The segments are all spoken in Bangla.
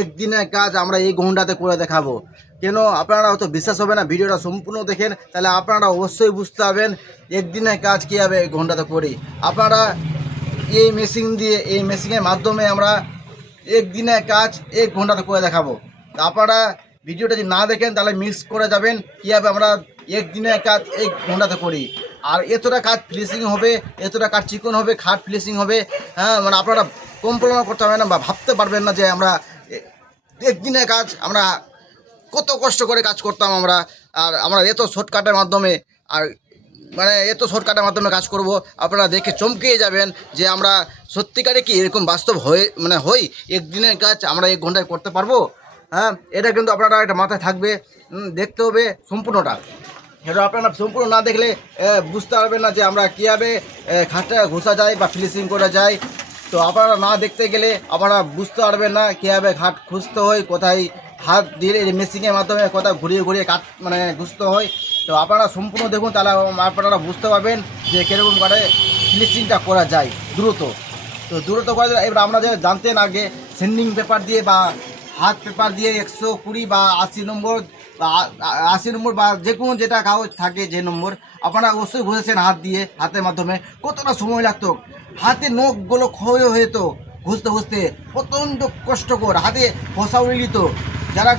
একদিনের কাজ আমরা এই ঘন্টাতে করে দেখাবো। কেন আপনারা হয়তো বিশ্বাস হবে না, ভিডিওটা সম্পূর্ণ দেখেন, তাহলে আপনারা অবশ্যই বুঝতে পারবেন একদিনের কাজ কীভাবে এক ঘন্টাতে করি। আপনারা এই মেশিন দিয়ে, এই মেশিনের মাধ্যমে আমরা একদিনের কাজ এক ঘন্টাতে করে দেখাবো। তা আপনারা ভিডিওটা যদি না দেখেন তাহলে মিস করে যাবেন কীভাবে আমরা একদিনের কাজ এক ঘন্টাতে করি। আর এতটা কাজ ফিনিশিং হবে, এতটা কাজ চিকন হবে, খাট ফিনিশিং হবে। হ্যাঁ, মানে আপনারা কল্পনা করতে পারবেন না বা ভাবতে পারবেন না যে আমরা একদিনের কাজ আমরা কত কষ্ট করে কাজ করতাম আমরা। আর আমরা এত শর্টকাটের মাধ্যমে, আর মানে এত শর্টকাটের মাধ্যমে কাজ করব, আপনারা দেখে চমকিয়ে যাবেন যে আমরা সত্যিকারে কি এরকম বাস্তব হয়ে হই একদিনের কাজ আমরা এক ঘন্টায় করতে পারবো। হ্যাঁ, এটা কিন্তু আপনারা এটা মাথায় থাকবে, দেখতে হবে সম্পূর্ণটা। এটা আপনারা সম্পূর্ণ না দেখলে বুঝতে পারবেন না যে আমরা কীভাবে খাটটা ঘষা যায় বা ফিনিশিং করা যায়। তো আপনারা না দেখতে গেলে আপনারা বুঝতে পারবেন না কীভাবে ঘাট খুঁজতে হয়, কোথায় হাত দিয়ে মেশিনের মাধ্যমে কোথাও ঘুরিয়ে ঘুরিয়ে ঘুষতে হয়। তো আপনারা সম্পূর্ণ দেখুন, তাহলে আপনারা বুঝতে পারবেন যে কীরকম করে ফিনিশিংটা করা যায় দ্রুত। তো দ্রুত করা যায়। এবার আমরা যে জানতেন আগে সেন্ডিং পেপার দিয়ে বা হাত পেপার দিয়ে 120 বা 80 নম্বর বা 80 নম্বর বা যে কোনো যেটা কাগজ থাকে যে নম্বর, আপনারা অবশ্যই ঘষেছেন হাত দিয়ে, হাতের মাধ্যমে কতটা সময় লাগতো, হাতে নখগুলো ক্ষয় হতো ঘষতে ঘষতে, প্রচণ্ড কষ্টকর, হাতে ফসা উড়ে নিত, যারা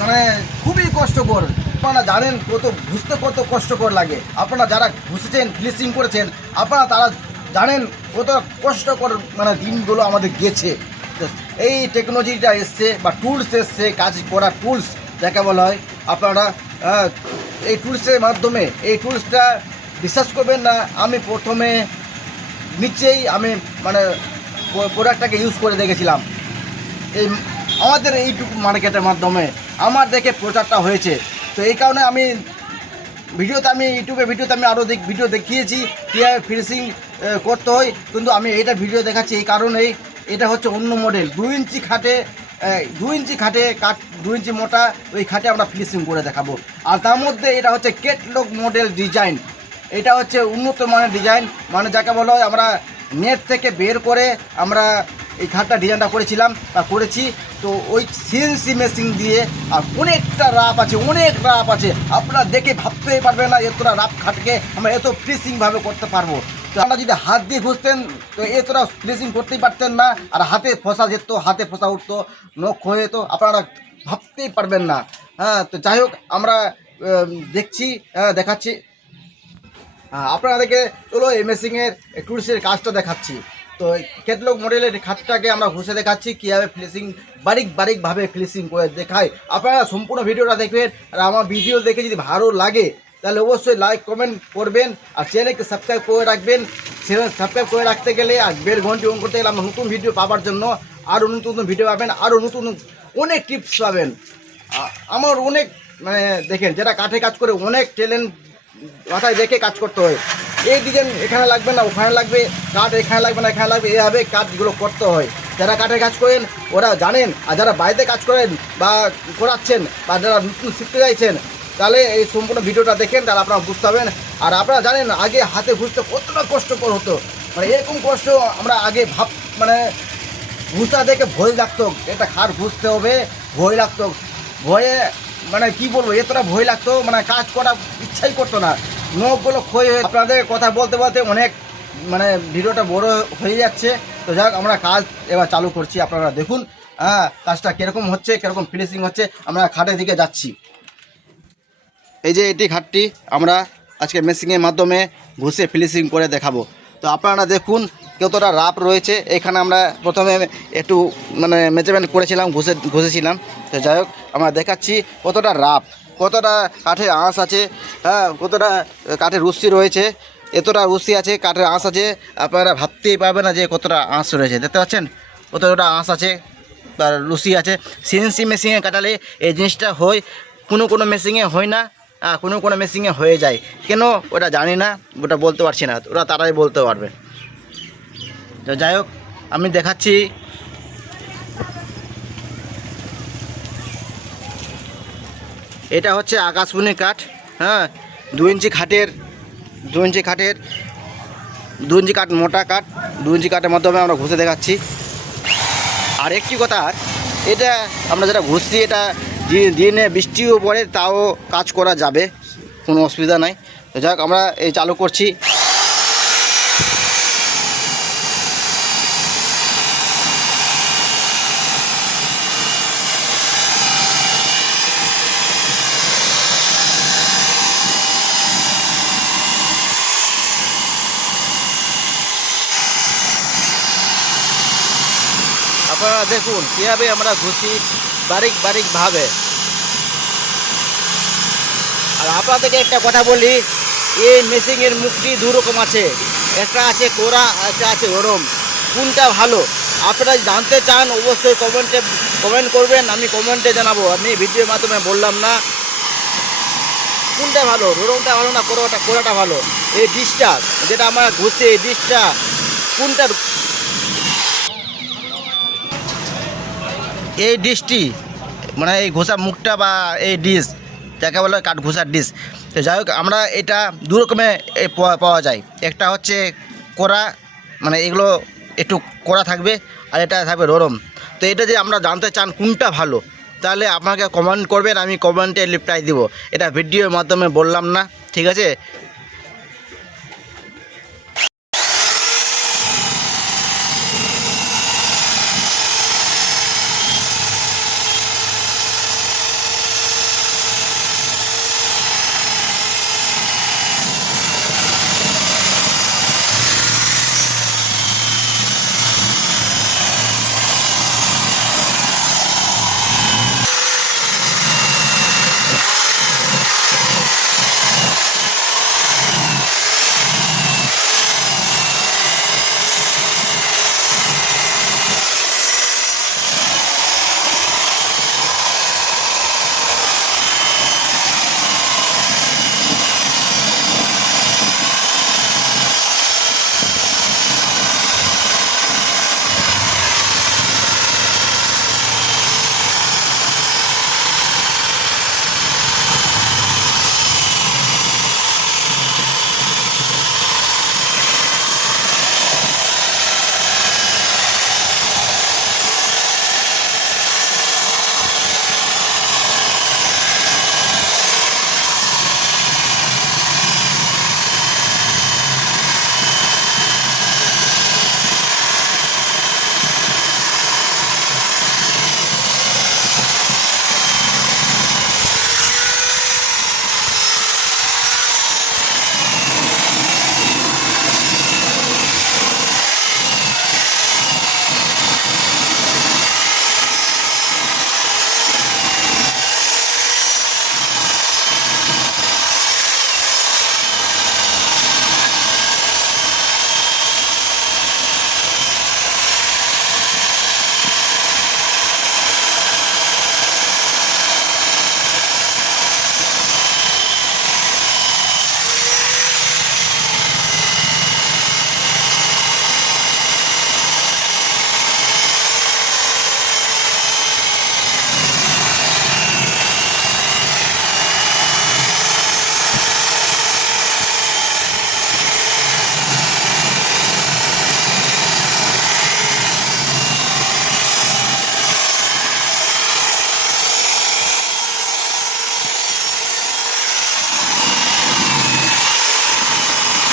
মানে খুবই কষ্টকর। আপনারা জানেন ঘুষতে কত কষ্টকর লাগে। আপনারা যারা ঘুষেছেন, ফিনিশিং করেছেন, আপনারা তারা জানেন কত কষ্টকর দিনগুলো আমাদের গেছে। এই টেকনোলজিটা এসছে বা টুলস এসছে, কাজ করার টুলস যাকে বলা হয়। আপনারা এই টুলসের মাধ্যমে, এই টুলসটা বিশ্বাস করবেন না, আমি প্রথমে নিচেই আমি প্রোডাক্টটাকে ইউজ করে দেখেছিলাম এই আমাদের এইটুকু মার্কেটের মাধ্যমে আমার দেখে প্রচারটা হয়েছে। তো এই কারণে আমি ইউটিউবে ভিডিওতে আমি আরও ভিডিও দেখিয়েছি কীভাবে ফিনিশিং করতে হয়, কিন্তু আমি এইটা ভিডিও দেখাচ্ছি এই কারণেই, এটা হচ্ছে অন্য মডেল। 2 ইঞ্চি খাটে 2 ইঞ্চি খাটে কাঠ 2 ইঞ্চি মোটা, ওই খাটে আমরা ফিনিশিং করে দেখাবো। আর তার মধ্যে এটা হচ্ছে ক্যাটলগ মডেল ডিজাইন, এটা হচ্ছে উন্নত মানের ডিজাইন, যাকে বলা হয় আমরা নেট থেকে বের করে আমরা এই খাটটা ডিজাইনটা করেছি। তো ওই সিএনসি মেশিন দিয়ে, আর অনেকটা রাপ আছে, অনেক রাপ আছে, আপনারা দেখে ভাবতেই পারবেন না এতটা রাপ খাটকে আমরা এত ফিনিশিংভাবে করতে পারবো। তো আমরা যদি হাত দিয়ে ঘুষতেন তো এতটা ফিনিশিং করতেই পারতেন না, আর হাতে ফসা যেত, হাতে ফসা উঠতো, নখ হয়ে যেত, আপনারা ভাবতেই পারবেন না। হ্যাঁ, তো যাই হোক, আমরা দেখাচ্ছি আপনাদেরকে। চলো এই মেশিনের টুলসের কাজটা দেখাচ্ছি। তো ক্যাটলগ মডেলের খাটটাকে আমরা ঘষে দেখাচ্ছি কীভাবে ফিনিশিং বারিকভাবে ফিনিশিং করে দেখায়। আপনারা সম্পূর্ণ ভিডিওটা দেখবেন, আর আমার ভিডিও দেখে যদি ভালো লাগে তাহলে অবশ্যই লাইক কমেন্ট করবেন, আর চ্যানেলকে সাবস্ক্রাইব করে রাখবেন। সাবস্ক্রাইব করে রাখতে গেলে আর বেল ঘন্টি অন করতে গেলে আমরা নতুন ভিডিও পাওয়ার জন্য, আরও নতুন নতুন ভিডিও পাবেন, আরও নতুন অনেক টিপস পাবেন। আমার অনেক দেখেন, যারা কাঠে কাজ করে অনেক ট্যালেন্ট মাথায় রেখে কাজ করতে হয়। এই ডিজাইন এখানে লাগবে না, ওখানে লাগবে, কাঠ এখানে লাগবে না, এখানে লাগবে, এইভাবে কাজগুলো করতে হয়। যারা কাঠে কাজ করেন ওরা জানেন, আর যারা বাড়িতে কাজ করেন বা করাচ্ছেন বা যারা নতুন শিখতে চাইছেন, তাহলে এই সম্পূর্ণ ভিডিওটা দেখেন, তাহলে আপনারা বুঝতে পারবেন। আর আপনারা জানেন আগে হাতে ঘুষতে কতটা কষ্টকর হতো, এরকম কষ্ট আমরা আগে ঘুষা দেখে ভয় লাগতো, একটা খাট ঘুষতে হবে, ভয় লাগতো, ভয়ে কি বলবো, এতটা ভয় লাগতো, কাজ করা ইচ্ছাই করতো না, নখগুলো ক্ষয় হয়ে। আপনাদের কথা বলতে বলতে অনেক ভিডিওটা বড় হয়ে যাচ্ছে। তো যাক, আমরা কাজ এবার চালু করছি, আপনারা দেখুন কাজটা কীরকম হচ্ছে, কীরকম ফিনিশিং হচ্ছে। আমরা খাটের দিকে যাচ্ছি। এই যে এটি খাটটি আমরা আজকে মেশিনের মাধ্যমে ঘষে ফিনিশিং করে দেখাবো। তো আপনারা দেখুন কতটা রাপ রয়েছে। এখানে আমরা প্রথমে একটু মেজারমেন্ট করেছিলাম, ঘষেছিলাম। তো যাই হোক, আমরা দেখাচ্ছি কতটা রাপ, কতটা কাঠের আঁশ আছে, হ্যাঁ, কতটা কাঠের রুস্সি রয়েছে, এতটা রুস্সি আছে, কাঠের আঁশ আছে, আপনারা ভাবতেই পারবেন না যে কতটা আঁশ রয়েছে। দেখতে পাচ্ছেন কতটা আঁশ আছে, তার রুস্সি আছে। সিএনসি মেশিনে কাটালে এই জিনিসটা হয়, কোনো মেশিনে হয় না, কোনো মেশিনে হয়ে যায়। কেন ওটা জানি না, ওটা বলতে পারছি না, ওরা তারাই বলতে পারবে। তো যাই হোক, আমি দেখাচ্ছি। এটা হচ্ছে আকাশমণি কাঠ, হ্যাঁ, 2 ইঞ্চি খাটের 2 ইঞ্চি কাঠ, মোটা কাঠ, 2 ইঞ্চি কাঠের মাধ্যমে আমরা ঘষে দেখাচ্ছি। আর একটি কথা, এটা আমরা যেটা ঘষছি এটা দিনে বৃষ্টিও পড়ে তাও কাজ করা যাবে, কোনো অসুবিধা নাই। তো যাক আমরা এই চালু করছি। আপনারা দেখুন কীভাবে আমরা ঘুষি বারিকভাবে। আর আপনাদেরকে একটা কথা বলি, এই মেশিনের মুখটি দুরকম আছে, একটা আছে কোরা, একটা আছে নরম। কোনটা ভালো আপনারা জানতে চান অবশ্যই কমেন্ট করবেন, আমি কমেন্টে জানাবো। আমি ভিডিওর মাধ্যমে বললাম না কোনটা ভালো, নরমটা ভালো না কোরাটা ভালো। এই ডিশটা যেটা আমরা ঘুষছি, এই ডিশটা কোনটা, এই ডিশটি মানে এই ঘোষা মুখটা বা এই ডিশ যাকে বলে কাঠ ঘোষার ডিশ। তো যাই হোক আমরা এটা দু রকমের পাওয়া যায়, একটা হচ্ছে কোরা, মানে এগুলো একটু কোরা থাকবে, আর এটা থাকবে নরম। তো এটা যে আমরা জানতে চান কোনটা ভালো, তাহলে আপনাকে কমেন্ট করবেন, আমি কমেন্টে রিপ্লাই দিব। এটা ভিডিওর মাধ্যমে বললাম না, ঠিক আছে।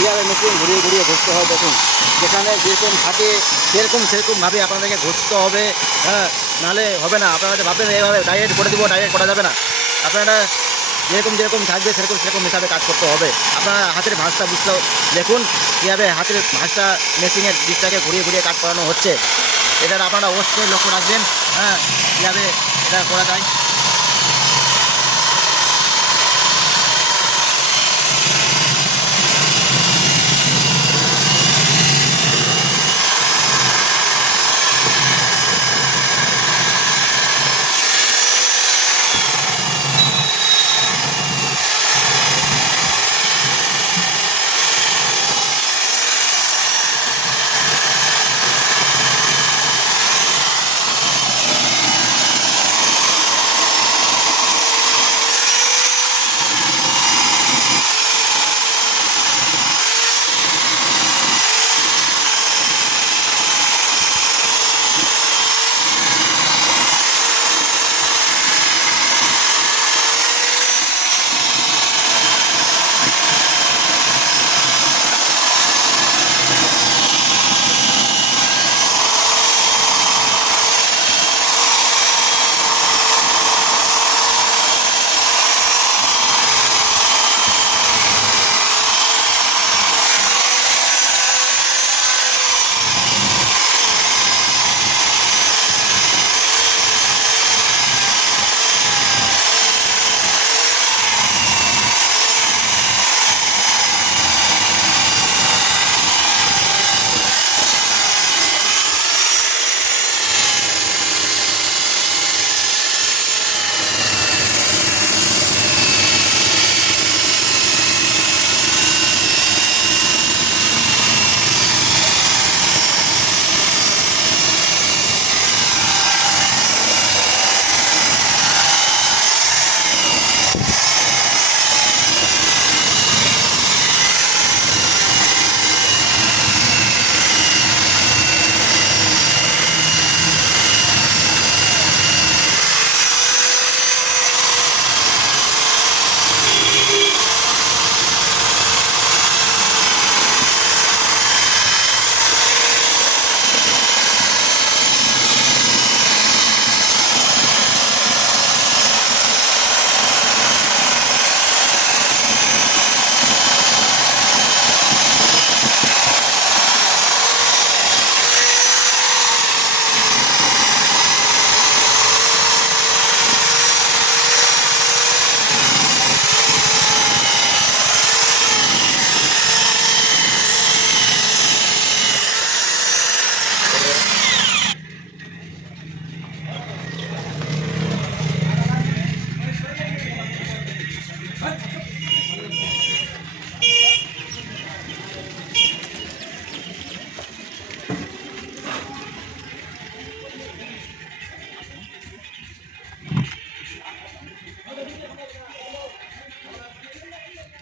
কীভাবে মেশিন ঘুরিয়ে ঘষতে হয় দেখুন, যেখানে যেরকম থাকে সেরকমভাবে আপনাদেরকে ঘষতে হবে। হ্যাঁ, নাহলে হবে না। আপনারা ভাববেন এইভাবে ডাইরেক্ট করে দেবো, ডাইরেক্ট করা যাবে না। আপনারা যেরকম থাকবে সেরকম হিসাবে কাজ করতে হবে। আপনারা হাতের ভাঁজটা দেখুন কীভাবে হাতের ভাঁজটা মেশিনের দিকটাকে ঘুরিয়ে কাজ করানো হচ্ছে। এটা আপনারা অবশ্যই লক্ষ্য রাখবেন। হ্যাঁ, কীভাবে এটা করা যায়।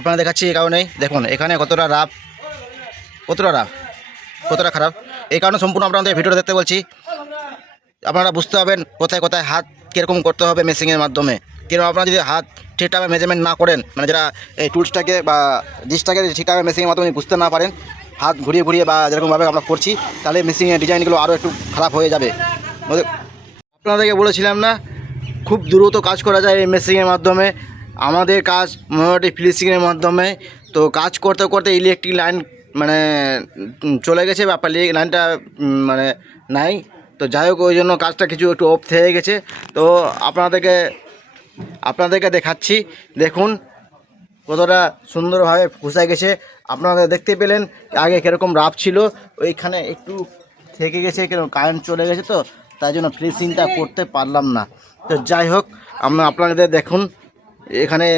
আপনারা দেখাচ্ছি এই কারণেই দেখুন এখানে কতটা রাফ কতটা খারাপ, এই কারণে সম্পূর্ণ আপনাদের ভিডিওটা দেখতে বলছি। আপনারা বুঝতে পারবেন কোথায় কোথায় হাত কীরকম করতে হবে মেশিনের মাধ্যমে। কেন আপনারা যদি হাত ঠিকঠাকভাবে মেজারমেন্ট না করেন, মানে যারা এই টুলসটাকে বা ডিশটাকে ঠিকঠাকভাবে মেশিনের মাধ্যমে বুঝতে না পারেন, হাত ঘুরিয়ে ঘুরিয়ে বা যেরকমভাবে আমরা করছি, তাহলে মেশিনের ডিজাইনগুলো আরও একটু খারাপ হয়ে যাবে। আপনাদেরকে বলেছিলাম না, খুব দ্রুত কাজ করা যায় এই মেশিনের মাধ্যমে। আমাদের কাজ মোটামুটি ফিনিশিংয়ের মাধ্যমে। তো কাজ করতে করতে ইলেকট্রিক লাইন মানে চলে গেছে, বা লাইনটা মানে নাই। তো যাই হোক, ওই জন্য কাজটা কিছু একটু অফ হয়ে গেছে। তো আপনাদেরকে দেখাচ্ছি, দেখুন কতটা সুন্দরভাবে পুষা গেছে। আপনারা দেখতে পেলেন আগে কীরকম রাফ ছিল, ওইখানে একটু থেকে গেছে, কেন কারেন্ট চলে গেছে, তো তাই জন্য ফিনিশিংটা করতে পারলাম না। তো যাই হোক, আপনাদের দেখুন এখানে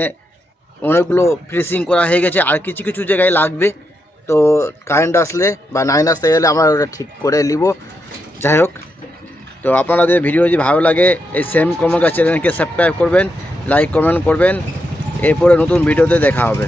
অনেকগুলো ফিনিশিং করা হয়ে গেছে, আর কিছু কিছু জায়গায় লাগবে। তো কারেন্ট আসলে বা লাইন আসতে গেলে আমরা ওটা ঠিক করে নিব। যাই হোক, তো আপনাদের ভিডিও যদি ভালো লাগে এই সেম কমকা চ্যানেলকে সাবস্ক্রাইব করবেন, লাইক কমেন্ট করবেন। এরপরে নতুন ভিডিওতে দেখা হবে।